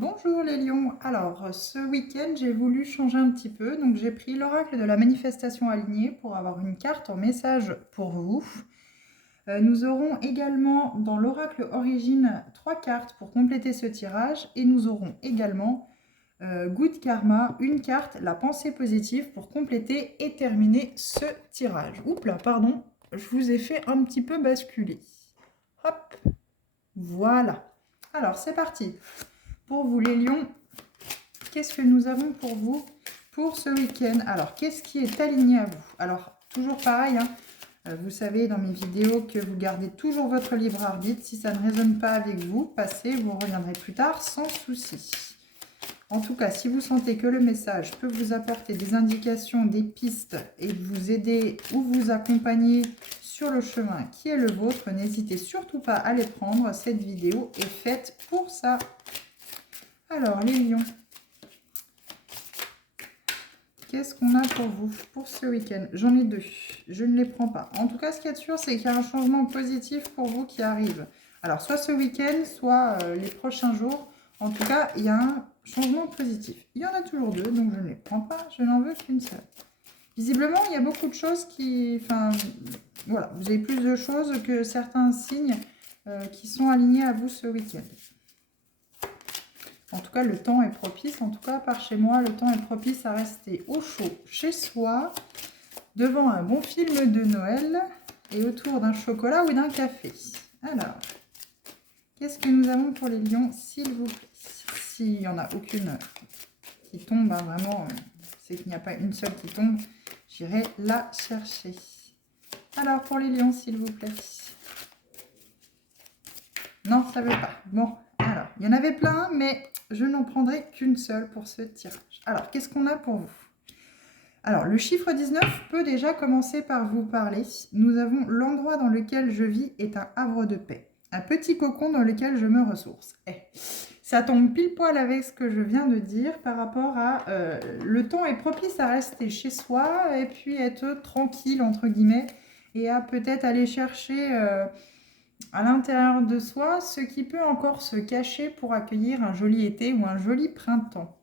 Bonjour les lions. Alors, ce week-end, j'ai voulu changer un petit peu. Donc, j'ai pris l'oracle de la manifestation alignée pour avoir une carte en message pour vous. Nous aurons également dans l'oracle origine 3 cartes pour compléter ce tirage. Et nous aurons également Good Karma, une carte, la pensée positive pour compléter et terminer ce tirage. Oups là, pardon, je vous ai fait un petit peu basculer. Hop, voilà. Alors, c'est parti. Pour vous les lions, qu'est-ce que nous avons pour vous pour ce week-end? Alors, qu'est-ce qui est aligné à vous? Alors, toujours pareil, hein, vous savez dans mes vidéos que vous gardez toujours votre libre arbitre. Si ça ne résonne pas avec vous, passez, vous reviendrez plus tard sans souci. En tout cas, si vous sentez que le message peut vous apporter des indications, des pistes et vous aider ou vous accompagner sur le chemin qui est le vôtre, n'hésitez surtout pas à les prendre. Cette vidéo est faite pour ça. Alors, les lions, qu'est-ce qu'on a pour vous pour ce week-end? J'en ai deux. Je ne les prends pas. En tout cas, ce qu'il y a de sûr, c'est qu'il y a un changement positif pour vous qui arrive. Alors, soit ce week-end, soit les prochains jours. En tout cas, il y a un changement positif. Il y en a toujours deux, donc je ne les prends pas. Je n'en veux qu'une seule. Visiblement, il y a beaucoup de choses qui... Enfin, voilà, vous avez plus de choses que certains signes qui sont alignés à vous ce week-end. En tout cas, le temps est propice. En tout cas, par chez moi, le temps est propice à rester au chaud chez soi, devant un bon film de Noël et autour d'un chocolat ou d'un café. Alors, qu'est-ce que nous avons pour les lions, s'il vous plaît? S'il n'y en a aucune qui tombe, hein, vraiment, c'est qu'il n'y a pas une seule qui tombe, j'irai la chercher. Alors, pour les lions, s'il vous plaît. Non, ça ne veut pas. Bon, alors, il y en avait plein, mais je n'en prendrai qu'une seule pour ce tirage. Alors, qu'est-ce qu'on a pour vous? Alors, le chiffre 19 peut déjà commencer par vous parler. Nous avons l'endroit dans lequel je vis est un havre de paix. Un petit cocon dans lequel je me ressource. Ça tombe pile poil avec ce que je viens de dire par rapport à le temps est propice à rester chez soi et puis être tranquille, entre guillemets, et à peut-être aller chercher... à l'intérieur de soi, ce qui peut encore se cacher pour accueillir un joli été ou un joli printemps.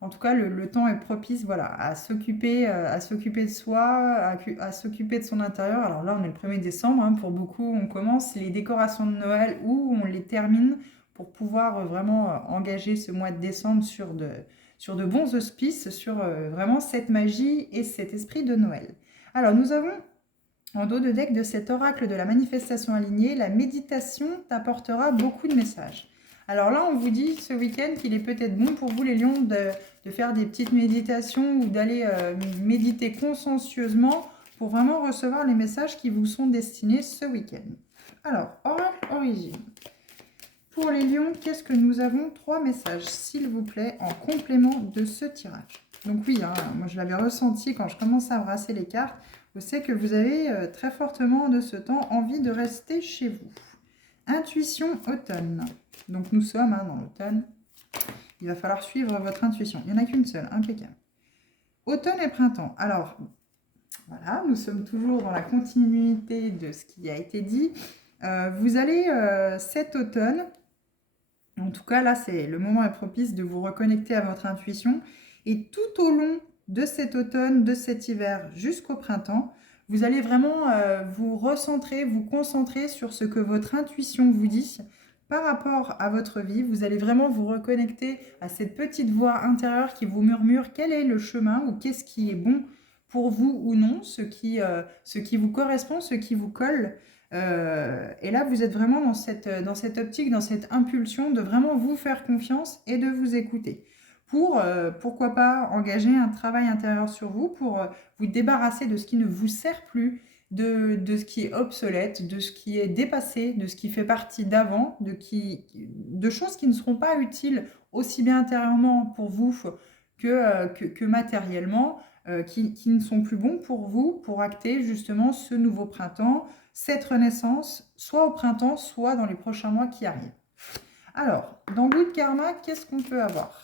En tout cas, le temps est propice, voilà, à s'occuper de soi, à s'occuper de son intérieur. Alors là, on est le 1er décembre, hein, pour beaucoup, on commence les décorations de Noël ou on les termine pour pouvoir vraiment engager ce mois de décembre sur de bons auspices, sur vraiment cette magie et cet esprit de Noël. Alors, nous avons en dos de deck de cet oracle de la manifestation alignée, la méditation t'apportera beaucoup de messages. Alors là, on vous dit ce week-end qu'il est peut-être bon pour vous les lions de faire des petites méditations ou d'aller méditer consciencieusement pour vraiment recevoir les messages qui vous sont destinés ce week-end. Alors, oracle origine. Pour les lions, qu'est-ce que nous avons? 3 messages, s'il vous plaît, en complément de ce tirage. Donc oui, hein, moi je l'avais ressenti quand je commençais à brasser les cartes. Je sais que vous avez très fortement de ce temps envie de rester chez vous. Intuition automne. Donc nous sommes dans l'automne. Il va falloir suivre votre intuition. Il n'y en a qu'une seule, impeccable. Automne et printemps. Alors, voilà, nous sommes toujours dans la continuité de ce qui a été dit. Vous allez cet automne, en tout cas là, c'est le moment est propice de vous reconnecter à votre intuition. Et tout au long de cet automne, de cet hiver jusqu'au printemps, vous allez vraiment vous recentrer, vous concentrer sur ce que votre intuition vous dit par rapport à votre vie. Vous allez vraiment vous reconnecter à cette petite voix intérieure qui vous murmure quel est le chemin ou qu'est-ce qui est bon pour vous ou non, ce qui vous correspond, ce qui vous colle. Et là, vous êtes vraiment dans cette optique, dans cette impulsion de vraiment vous faire confiance et de vous écouter. Pour, pourquoi pas, engager un travail intérieur sur vous pour vous débarrasser de ce qui ne vous sert plus, de ce qui est obsolète, de ce qui est dépassé, de ce qui fait partie d'avant, de choses qui ne seront pas utiles aussi bien intérieurement pour vous que matériellement, qui ne sont plus bons pour vous, pour acter justement ce nouveau printemps, cette renaissance, soit au printemps, soit dans les prochains mois qui arrivent. Alors, dans Good Karma, qu'est-ce qu'on peut avoir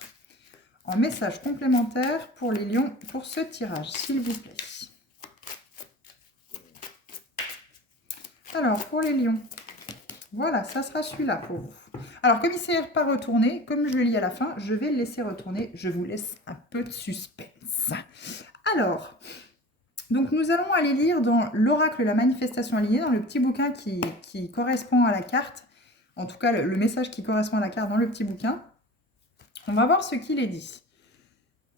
en message complémentaire pour les lions pour ce tirage, s'il vous plaît? Alors, pour les lions, Voilà, ça sera celui-là pour vous. Alors, comme il ne s'est pas retourné, comme je le lis à la fin, je vais le laisser retourner. Je vous laisse un peu de suspense. Alors, donc nous allons aller lire dans l'oracle La manifestation alignée, dans le petit bouquin qui correspond à la carte. En tout cas, le message qui correspond à la carte dans le petit bouquin. On va voir ce qu'il est dit.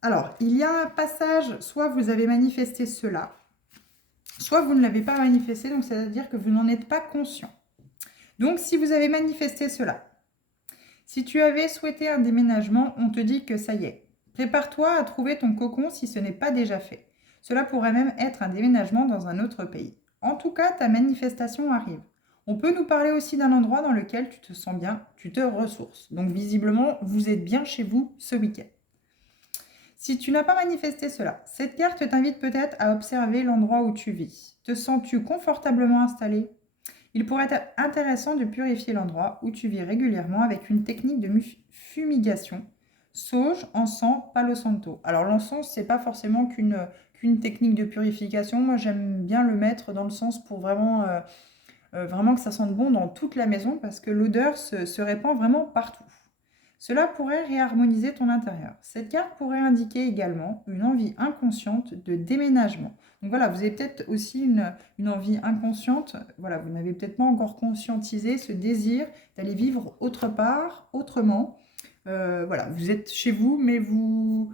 Alors, il y a un passage, soit vous avez manifesté cela, soit vous ne l'avez pas manifesté, donc c'est-à-dire que vous n'en êtes pas conscient. Donc, si vous avez manifesté cela, si tu avais souhaité un déménagement, on te dit que ça y est. Prépare-toi à trouver ton cocon si ce n'est pas déjà fait. Cela pourrait même être un déménagement dans un autre pays. En tout cas, ta manifestation arrive. On peut nous parler aussi d'un endroit dans lequel tu te sens bien, tu te ressources. Donc visiblement, vous êtes bien chez vous ce week-end. Si tu n'as pas manifesté cela, cette carte t'invite peut-être à observer l'endroit où tu vis. Te sens-tu confortablement installé ? Il pourrait être intéressant de purifier l'endroit où tu vis régulièrement avec une technique de fumigation. Sauge, encens, palo santo. Alors l'encens, c'est pas forcément qu'une technique de purification. Moi, j'aime bien le mettre dans le sens pour vraiment que ça sente bon dans toute la maison parce que l'odeur se répand vraiment partout. Cela pourrait réharmoniser ton intérieur. Cette carte pourrait indiquer également une envie inconsciente de déménagement. Donc voilà, vous avez peut-être aussi une envie inconsciente. Voilà, vous n'avez peut-être pas encore conscientisé ce désir d'aller vivre autre part, autrement. Voilà, vous êtes chez vous, mais vous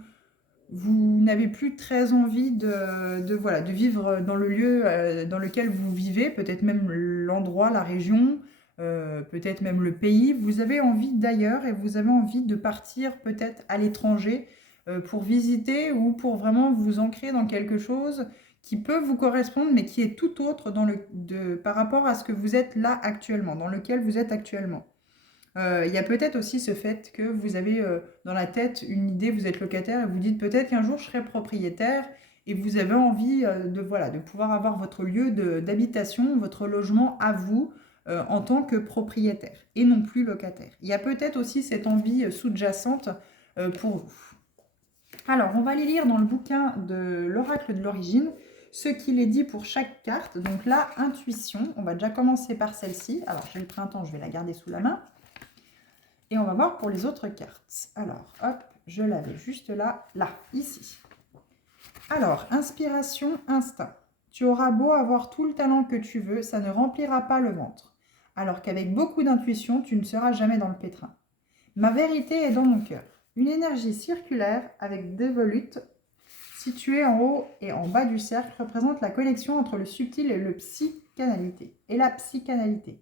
n'avez plus très envie de vivre dans le lieu dans lequel vous vivez, peut-être même l'endroit, la région, peut-être même le pays. Vous avez envie d'ailleurs et vous avez envie de partir peut-être à l'étranger pour visiter ou pour vraiment vous ancrer dans quelque chose qui peut vous correspondre, mais qui est tout autre par rapport à ce que vous êtes là actuellement, dans lequel vous êtes actuellement. Il y a peut-être aussi ce fait que vous avez dans la tête une idée, vous êtes locataire et vous dites peut-être qu'un jour je serai propriétaire et vous avez envie de pouvoir avoir votre lieu d'habitation, votre logement à vous en tant que propriétaire et non plus locataire. Il y a peut-être aussi cette envie sous-jacente pour vous. Alors, on va aller lire dans le bouquin de l'oracle de l'origine ce qu'il est dit pour chaque carte. Donc là, intuition, on va déjà commencer par celle-ci. Alors, j'ai le printemps, je vais la garder sous la main. Et on va voir pour les autres cartes. Alors, hop, je l'avais juste là, ici. Alors, inspiration, instinct. Tu auras beau avoir tout le talent que tu veux, ça ne remplira pas le ventre. Alors qu'avec beaucoup d'intuition, tu ne seras jamais dans le pétrin. Ma vérité est dans mon cœur. Une énergie circulaire avec des volutes situées en haut et en bas du cercle représente la connexion entre le subtil et la psychanalité.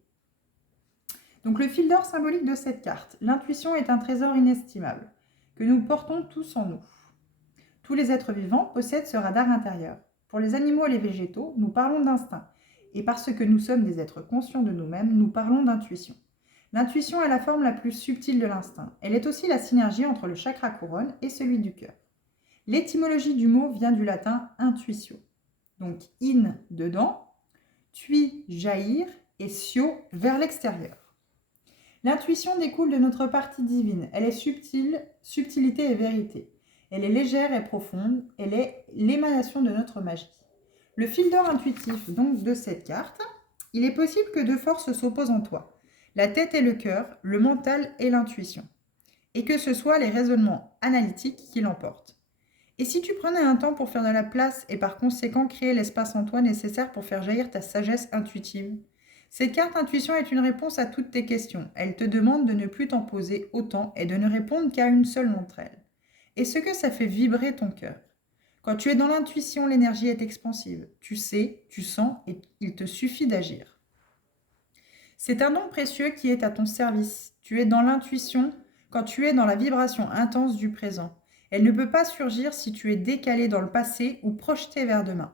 Donc le fil d'or symbolique de cette carte, l'intuition est un trésor inestimable que nous portons tous en nous. Tous les êtres vivants possèdent ce radar intérieur. Pour les animaux et les végétaux, nous parlons d'instinct. Et parce que nous sommes des êtres conscients de nous-mêmes, nous parlons d'intuition. L'intuition est la forme la plus subtile de l'instinct. Elle est aussi la synergie entre le chakra couronne et celui du cœur. L'étymologie du mot vient du latin intuitio. Donc in, dedans, tui, jaillir, et sio, vers l'extérieur. L'intuition découle de notre partie divine. Elle est subtile, subtilité et vérité. Elle est légère et profonde. Elle est l'émanation de notre magie. Le fil d'or intuitif donc de cette carte, il est possible que deux forces s'opposent en toi. La tête et le cœur, le mental et l'intuition. Et que ce soit les raisonnements analytiques qui l'emportent. Et si tu prenais un temps pour faire de la place et par conséquent créer l'espace en toi nécessaire pour faire jaillir ta sagesse intuitive ? Cette carte intuition est une réponse à toutes tes questions. Elle te demande de ne plus t'en poser autant et de ne répondre qu'à une seule d'entre elles. Est-ce que ça fait vibrer ton cœur ? Quand tu es dans l'intuition, l'énergie est expansive. Tu sais, tu sens et il te suffit d'agir. C'est un don précieux qui est à ton service. Tu es dans l'intuition quand tu es dans la vibration intense du présent. Elle ne peut pas surgir si tu es décalé dans le passé ou projeté vers demain.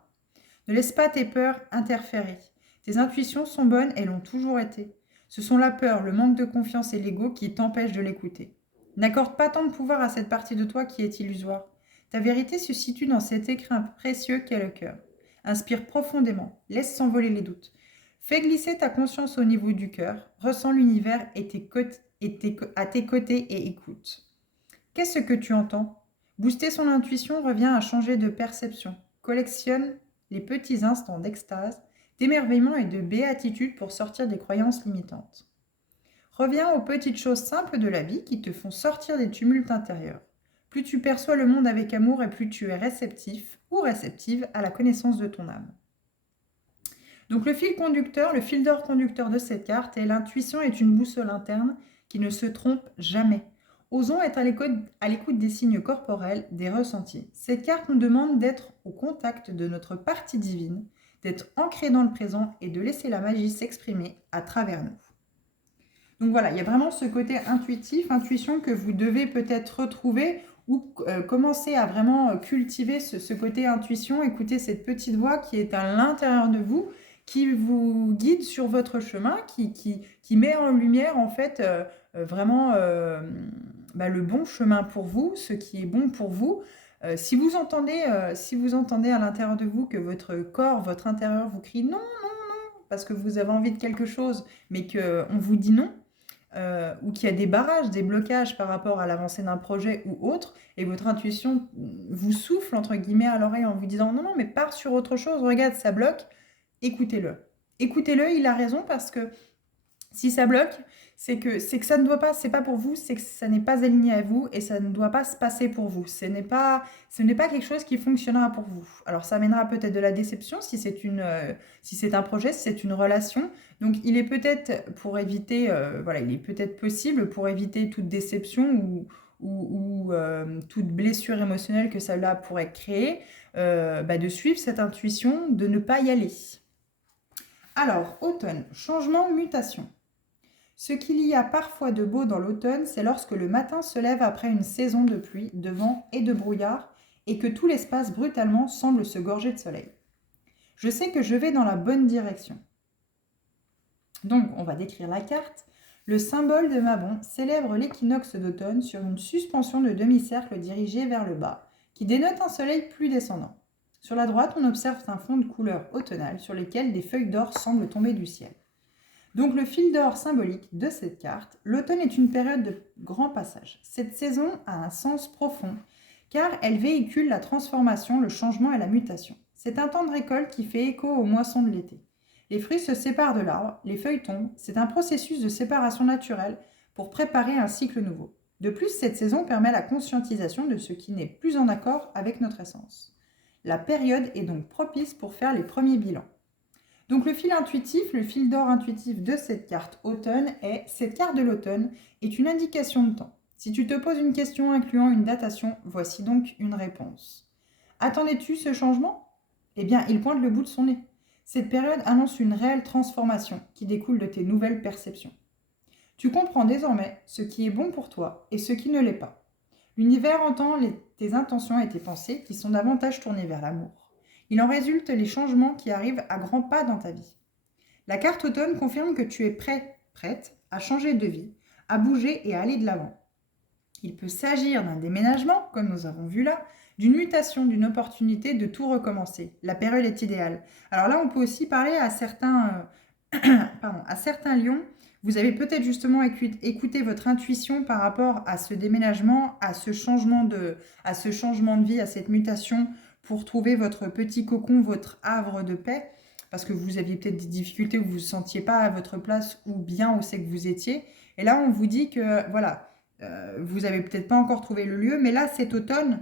Ne laisse pas tes peurs interférer. Tes intuitions sont bonnes et l'ont toujours été. Ce sont la peur, le manque de confiance et l'ego qui t'empêchent de l'écouter. N'accorde pas tant de pouvoir à cette partie de toi qui est illusoire. Ta vérité se situe dans cet écrin précieux qu'est le cœur. Inspire profondément, laisse s'envoler les doutes. Fais glisser ta conscience au niveau du cœur, ressens l'univers à tes côtés et écoute. Qu'est-ce que tu entends ? Booster son intuition revient à changer de perception. Collectionne les petits instants d'extase, d'émerveillement et de béatitude pour sortir des croyances limitantes. Reviens aux petites choses simples de la vie qui te font sortir des tumultes intérieurs. Plus tu perçois le monde avec amour et plus tu es réceptif ou réceptive à la connaissance de ton âme. Donc le fil conducteur, le fil d'or conducteur de cette carte est l'intuition est une boussole interne qui ne se trompe jamais. Osons être à l'écoute des signes corporels, des ressentis. Cette carte nous demande d'être au contact de notre partie divine, d'être ancré dans le présent et de laisser la magie s'exprimer à travers nous. Donc voilà, il y a vraiment ce côté intuitif, intuition que vous devez peut-être retrouver ou commencer à vraiment cultiver ce côté intuition, écouter cette petite voix qui est à l'intérieur de vous, qui vous guide sur votre chemin, qui met en lumière en fait vraiment le bon chemin pour vous, ce qui est bon pour vous. Si vous entendez à l'intérieur de vous que votre corps, votre intérieur vous crie non, non, non, parce que vous avez envie de quelque chose, mais qu'on vous dit non, ou qu'il y a des barrages, des blocages par rapport à l'avancée d'un projet ou autre, et votre intuition vous souffle entre guillemets à l'oreille en vous disant non, non, mais pars sur autre chose, regarde, ça bloque, écoutez-le. Écoutez-le, il a raison parce que si ça bloque, c'est que ça ne doit pas, c'est pas pour vous, c'est que ça n'est pas aligné à vous et ça ne doit pas se passer pour vous. Ce n'est pas quelque chose qui fonctionnera pour vous. Alors ça amènera peut-être de la déception si c'est un projet, si c'est une relation. Donc il est peut-être pour éviter, il est peut-être possible pour éviter toute déception ou toute blessure émotionnelle que cela pourrait créer, de suivre cette intuition, de ne pas y aller. Alors, automne, changement, mutation. Ce qu'il y a parfois de beau dans l'automne, c'est lorsque le matin se lève après une saison de pluie, de vent et de brouillard, et que tout l'espace brutalement semble se gorger de soleil. Je sais que je vais dans la bonne direction. Donc, on va décrire la carte. Le symbole de Mabon célèbre l'équinoxe d'automne sur une suspension de demi-cercle dirigé vers le bas, qui dénote un soleil plus descendant. Sur la droite, on observe un fond de couleur automnale sur lesquelles des feuilles d'or semblent tomber du ciel. Donc le fil d'or symbolique de cette carte, l'automne est une période de grand passage. Cette saison a un sens profond car elle véhicule la transformation, le changement et la mutation. C'est un temps de récolte qui fait écho aux moissons de l'été. Les fruits se séparent de l'arbre, les feuilles tombent, c'est un processus de séparation naturelle pour préparer un cycle nouveau. De plus, cette saison permet la conscientisation de ce qui n'est plus en accord avec notre essence. La période est donc propice pour faire les premiers bilans. Donc le fil intuitif, le fil d'or intuitif de cette carte automne cette carte de l'automne est une indication de temps. Si tu te poses une question incluant une datation, voici donc une réponse. Attendais-tu ce changement ? Eh bien, il pointe le bout de son nez. Cette période annonce une réelle transformation qui découle de tes nouvelles perceptions. Tu comprends désormais ce qui est bon pour toi et ce qui ne l'est pas. L'univers entend tes intentions et tes pensées qui sont davantage tournées vers l'amour. Il en résulte les changements qui arrivent à grands pas dans ta vie. La carte automne confirme que tu es prête à changer de vie, à bouger et à aller de l'avant. Il peut s'agir d'un déménagement, comme nous avons vu là, d'une mutation, d'une opportunité de tout recommencer. La période est idéale. Alors là, on peut aussi parler à certains lions. Vous avez peut-être justement écouté votre intuition par rapport à ce déménagement, à ce changement de vie, à cette mutation, pour trouver votre petit cocon, votre havre de paix, parce que vous aviez peut-être des difficultés où vous ne vous sentiez pas à votre place ou bien où c'est que vous étiez. Et là, on vous dit que, voilà, vous n'avez peut-être pas encore trouvé le lieu, mais là, cet automne,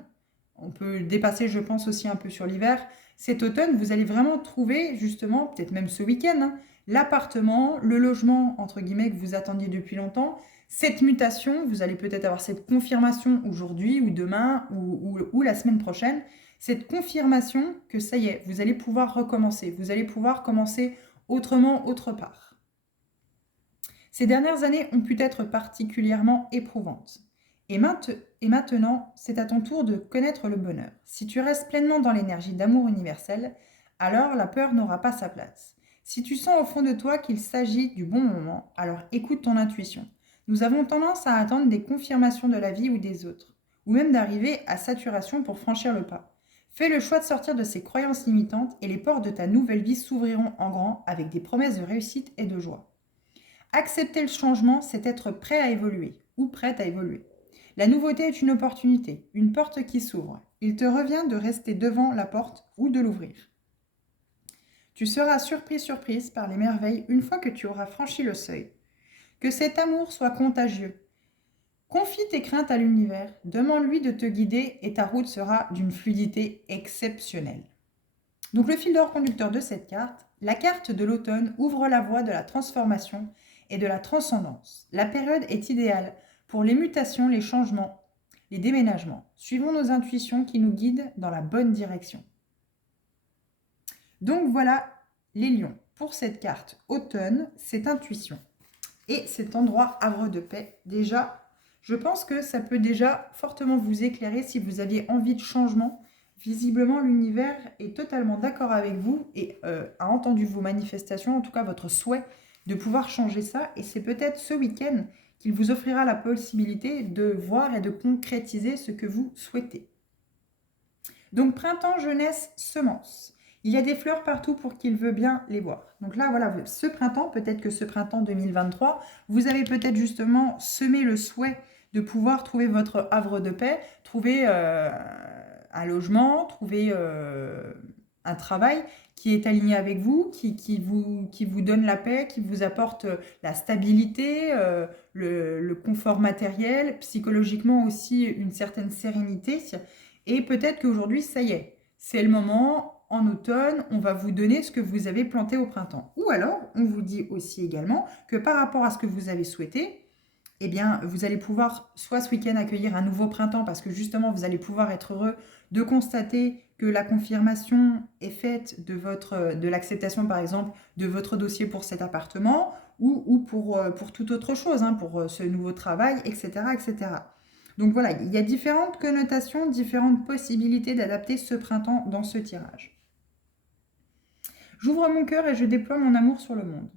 on peut dépasser, je pense, aussi un peu sur l'hiver. Cet automne, vous allez vraiment trouver, justement, peut-être même ce week-end, l'appartement, le logement, entre guillemets, que vous attendiez depuis longtemps. Cette mutation, vous allez peut-être avoir cette confirmation aujourd'hui ou demain ou la semaine prochaine. Cette confirmation que ça y est, vous allez pouvoir recommencer. Vous allez pouvoir commencer autrement, autre part. Ces dernières années ont pu être particulièrement éprouvantes. Et maintenant, c'est à ton tour de connaître le bonheur. Si tu restes pleinement dans l'énergie d'amour universel, alors la peur n'aura pas sa place. Si tu sens au fond de toi qu'il s'agit du bon moment, alors écoute ton intuition. Nous avons tendance à attendre des confirmations de la vie ou des autres, ou même d'arriver à saturation pour franchir le pas. Fais le choix de sortir de ces croyances limitantes et les portes de ta nouvelle vie s'ouvriront en grand avec des promesses de réussite et de joie. Accepter le changement, c'est être prêt à évoluer ou prête à évoluer. La nouveauté est une opportunité, une porte qui s'ouvre. Il te revient de rester devant la porte ou de l'ouvrir. Tu seras surprise par les merveilles une fois que tu auras franchi le seuil. Que cet amour soit contagieux. Confie tes craintes à l'univers, demande-lui de te guider et ta route sera d'une fluidité exceptionnelle. Donc le fil d'or conducteur de cette carte, la carte de l'automne ouvre la voie de la transformation et de la transcendance. La période est idéale pour les mutations, les changements, les déménagements. Suivons nos intuitions qui nous guident dans la bonne direction. Donc voilà les lions. Pour cette carte automne, c'est intuition. Et cet endroit havre de paix, déjà, je pense que ça peut déjà fortement vous éclairer si vous aviez envie de changement. Visiblement, l'univers est totalement d'accord avec vous et a entendu vos manifestations, en tout cas votre souhait de pouvoir changer ça. Et c'est peut-être ce week-end qu'il vous offrira la possibilité de voir et de concrétiser ce que vous souhaitez. Donc, printemps, jeunesse, semences. Il y a des fleurs partout pour qu'il veut bien les voir. Donc là, voilà, ce printemps, peut-être que ce printemps 2023, vous avez peut-être justement semé le souhait de pouvoir trouver votre havre de paix, trouver un logement, trouver un travail qui est aligné avec vous, qui vous donne la paix, qui vous apporte la stabilité, le confort matériel, psychologiquement aussi une certaine sérénité. Et peut-être qu'aujourd'hui, ça y est, c'est le moment, en automne, on va vous donner ce que vous avez planté au printemps. Ou alors, on vous dit aussi également que par rapport à ce que vous avez souhaité, eh bien, vous allez pouvoir soit ce week-end accueillir un nouveau printemps parce que justement, vous allez pouvoir être heureux de constater que la confirmation est faite de l'acceptation, par exemple, de votre dossier pour cet appartement ou pour toute autre chose, hein, pour ce nouveau travail, etc., etc. Donc voilà, il y a différentes connotations, différentes possibilités d'adapter ce printemps dans ce tirage. J'ouvre mon cœur et je déploie mon amour sur le monde.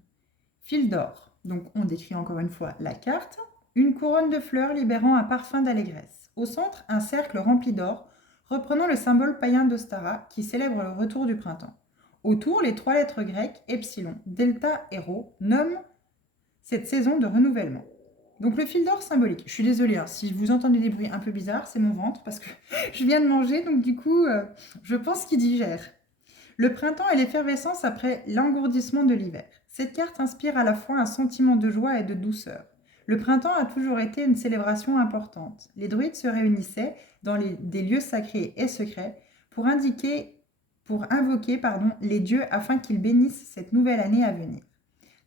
Fil d'or. Donc on décrit encore une fois la carte. Une couronne de fleurs libérant un parfum d'allégresse. Au centre, un cercle rempli d'or, reprenant le symbole païen d'Ostara qui célèbre le retour du printemps. Autour, les 3 lettres grecques, epsilon, delta et rho, nomment cette saison de renouvellement. Donc le fil d'or symbolique. Je suis désolée, hein, si vous entendez des bruits un peu bizarres, c'est mon ventre parce que je viens de manger, donc du coup, je pense qu'il digère. Le printemps est l'effervescence après l'engourdissement de l'hiver. Cette carte inspire à la fois un sentiment de joie et de douceur. Le printemps a toujours été une célébration importante. Les druides se réunissaient dans des lieux sacrés et secrets pour invoquer les dieux afin qu'ils bénissent cette nouvelle année à venir.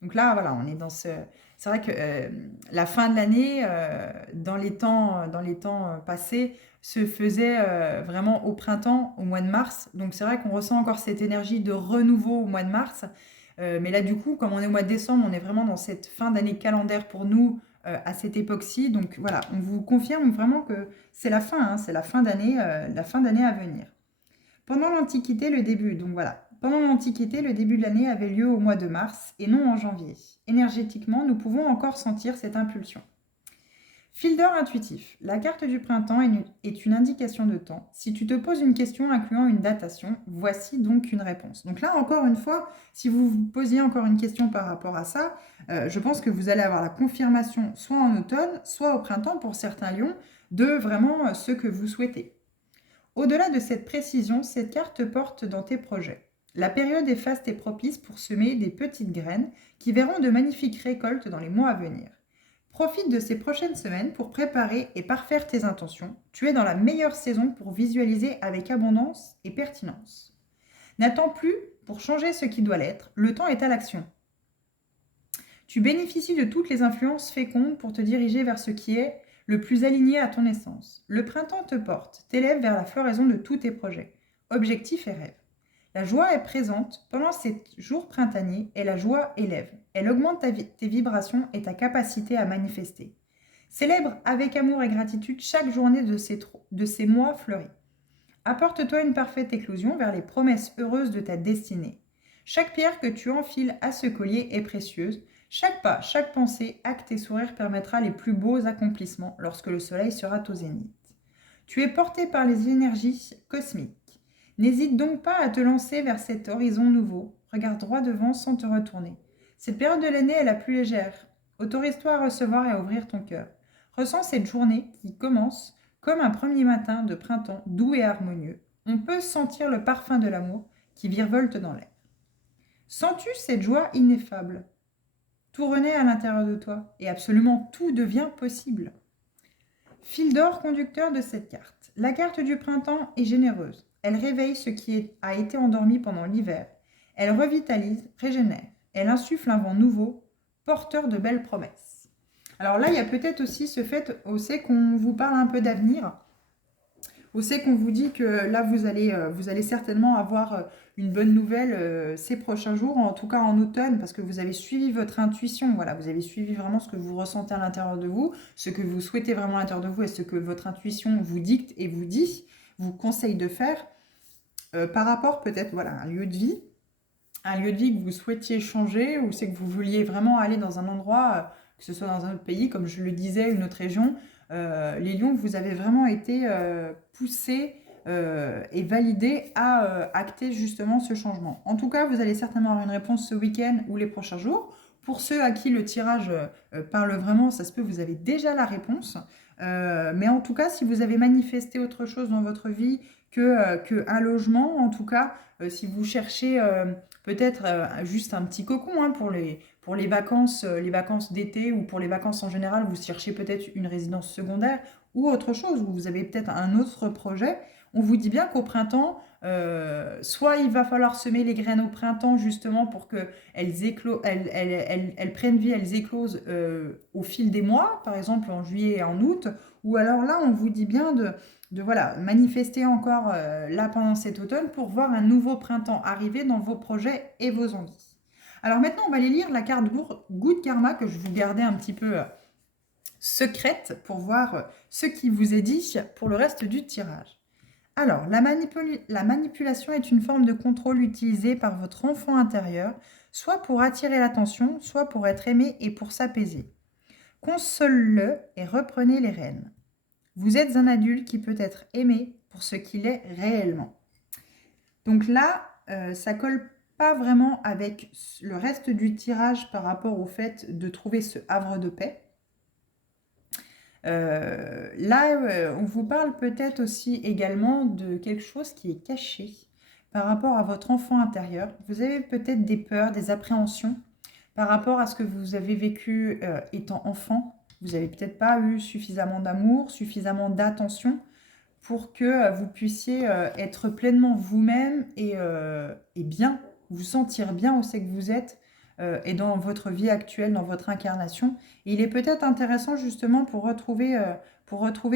Donc là, voilà, on est dans ce... C'est vrai que la fin de l'année, dans les temps passés, se faisait vraiment au printemps, au mois de mars. Donc c'est vrai qu'on ressent encore cette énergie de renouveau au mois de mars. Mais là, du coup, comme on est au mois de décembre, on est vraiment dans cette fin d'année calendaire pour nous à cette époque-ci. Donc voilà, on vous confirme vraiment que c'est la fin, hein, c'est la fin d'année à venir. Pendant l'Antiquité, le début de l'année avait lieu au mois de mars et non en janvier. Énergétiquement, nous pouvons encore sentir cette impulsion. Fil d'or intuitif. La carte du printemps est une indication de temps. Si tu te poses une question incluant une datation, voici donc une réponse. Donc là, encore une fois, si vous vous posiez encore une question par rapport à ça, je pense que vous allez avoir la confirmation soit en automne, soit au printemps pour certains lions, de vraiment ce que vous souhaitez. Au-delà de cette précision, cette carte porte dans tes projets. La période est faste et propice pour semer des petites graines qui verront de magnifiques récoltes dans les mois à venir. Profite de ces prochaines semaines pour préparer et parfaire tes intentions. Tu es dans la meilleure saison pour visualiser avec abondance et pertinence. N'attends plus pour changer ce qui doit l'être, le temps est à l'action. Tu bénéficies de toutes les influences fécondes pour te diriger vers ce qui est le plus aligné à ton essence. Le printemps te porte, t'élève vers la floraison de tous tes projets, objectifs et rêves. La joie est présente pendant ces jours printaniers et la joie élève. Elle augmente tes vibrations et ta capacité à manifester. Célèbre avec amour et gratitude chaque journée de ces mois fleuris. Apporte-toi une parfaite éclosion vers les promesses heureuses de ta destinée. Chaque pierre que tu enfiles à ce collier est précieuse. Chaque pas, chaque pensée, acte et sourire permettra les plus beaux accomplissements lorsque le soleil sera au zénith. Tu es porté par les énergies cosmiques. N'hésite donc pas à te lancer vers cet horizon nouveau. Regarde droit devant sans te retourner. Cette période de l'année est la plus légère. Autorise-toi à recevoir et à ouvrir ton cœur. Ressens cette journée qui commence comme un premier matin de printemps doux et harmonieux. On peut sentir le parfum de l'amour qui virevolte dans l'air. Sens-tu cette joie ineffable ? Tout renaît à l'intérieur de toi et absolument tout devient possible. Fil d'or conducteur de cette carte. La carte du printemps est généreuse. Elle réveille ce qui a été endormi pendant l'hiver. Elle revitalise, régénère. Elle insuffle un vent nouveau, porteur de belles promesses. Alors là, il y a peut-être aussi ce fait aussi qu'on vous parle un peu d'avenir. Aussi qu'on vous dit que là, vous allez certainement avoir une bonne nouvelle ces prochains jours, en tout cas en automne, parce que vous avez suivi votre intuition. Voilà, vous avez suivi vraiment ce que vous ressentez à l'intérieur de vous, ce que vous souhaitez vraiment à l'intérieur de vous et ce que votre intuition vous dicte et vous dit, vous conseille de faire par rapport peut-être voilà, à un lieu de vie. Un lieu de vie que vous souhaitiez changer ou c'est que vous vouliez vraiment aller dans un endroit, que ce soit dans un autre pays, comme je le disais, une autre région, les lions, vous avez vraiment été poussés et validés à acter justement ce changement. En tout cas, vous allez certainement avoir une réponse ce week-end ou les prochains jours. Pour ceux à qui le tirage parle vraiment, ça se peut, vous avez déjà la réponse. Mais en tout cas, si vous avez manifesté autre chose dans votre vie qu'un logement, en tout cas, si vous cherchez peut-être juste un petit cocon hein, pour les vacances d'été ou pour les vacances en général, vous cherchez peut-être une résidence secondaire ou autre chose, ou vous avez peut-être un autre projet, on vous dit bien qu'au printemps, soit il va falloir semer les graines au printemps justement pour qu'elles prennent vie, elles éclosent au fil des mois, par exemple en juillet et en août, ou alors là on vous dit bien de voilà, manifester encore là pendant cet automne pour voir un nouveau printemps arriver dans vos projets et vos envies. Alors maintenant, on va aller lire la carte Good Karma que je vous gardais un petit peu secrète pour voir ce qui vous est dit pour le reste du tirage. Alors, la manipulation est une forme de contrôle utilisée par votre enfant intérieur, soit pour attirer l'attention, soit pour être aimé et pour s'apaiser. Console-le et reprenez les rênes. Vous êtes un adulte qui peut être aimé pour ce qu'il est réellement. Donc là, ça colle pas vraiment avec le reste du tirage par rapport au fait de trouver ce havre de paix. Là, on vous parle peut-être aussi également de quelque chose qui est caché par rapport à votre enfant intérieur. Vous avez peut-être des peurs, des appréhensions par rapport à ce que vous avez vécu étant enfant. Vous n'avez peut-être pas eu suffisamment d'amour, suffisamment d'attention pour que vous puissiez être pleinement vous-même et bien, vous sentir bien où c'est que vous êtes et dans votre vie actuelle, dans votre incarnation. Et il est peut-être intéressant justement pour retrouver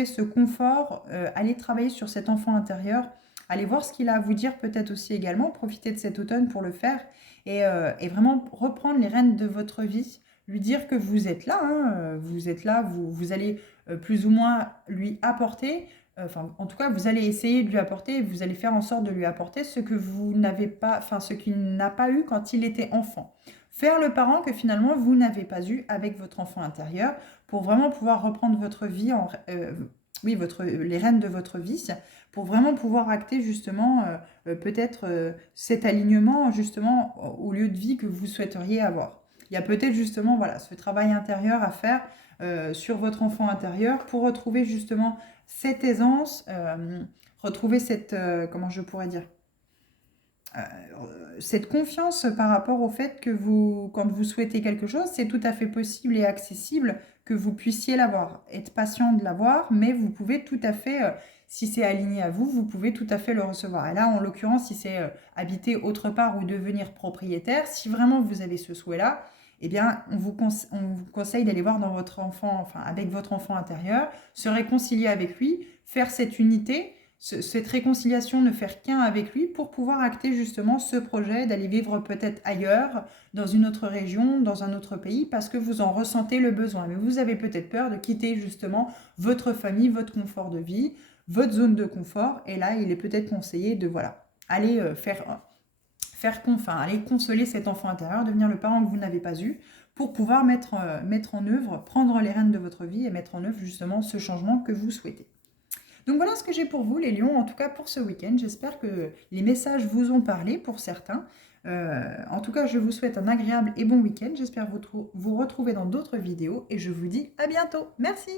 ce confort, aller travailler sur cet enfant intérieur, aller voir ce qu'il a à vous dire peut-être aussi également, profiter de cet automne pour le faire et vraiment reprendre les rênes de votre vie, lui dire que vous êtes là, hein, vous êtes là, vous allez plus ou moins lui apporter, enfin en tout cas vous allez essayer de lui apporter, vous allez faire en sorte de lui apporter ce que vous n'avez pas, enfin ce qu'il n'a pas eu quand il était enfant. Faire le parent que finalement vous n'avez pas eu avec votre enfant intérieur pour vraiment pouvoir reprendre votre vie, les rênes de votre vie, pour vraiment pouvoir acter justement peut-être cet alignement justement au lieu de vie que vous souhaiteriez avoir. Il y a peut-être justement voilà, ce travail intérieur à faire sur votre enfant intérieur pour retrouver justement cette aisance, retrouver cette, comment je pourrais dire, cette confiance par rapport au fait que quand vous souhaitez quelque chose, c'est tout à fait possible et accessible que vous puissiez l'avoir. Être patient de l'avoir, mais vous pouvez tout à fait, si c'est aligné à vous, vous pouvez tout à fait le recevoir. Et là, en l'occurrence, si c'est habiter autre part ou devenir propriétaire, si vraiment vous avez ce souhait-là, eh bien, on vous conseille d'aller voir dans votre enfant, enfin avec votre enfant intérieur, se réconcilier avec lui, faire cette unité, cette réconciliation, ne faire qu'un avec lui pour pouvoir acter justement ce projet d'aller vivre peut-être ailleurs, dans une autre région, dans un autre pays, parce que vous en ressentez le besoin. Mais vous avez peut-être peur de quitter justement votre famille, votre confort de vie, votre zone de confort. Et là, il est peut-être conseillé de voilà, aller aller consoler cet enfant intérieur, devenir le parent que vous n'avez pas eu, pour pouvoir mettre en œuvre, prendre les rênes de votre vie et mettre en œuvre justement ce changement que vous souhaitez. Donc voilà ce que j'ai pour vous les lions, en tout cas pour ce week-end. J'espère que les messages vous ont parlé pour certains. En tout cas, je vous souhaite un agréable et bon week-end. J'espère vous retrouver dans d'autres vidéos et je vous dis à bientôt. Merci.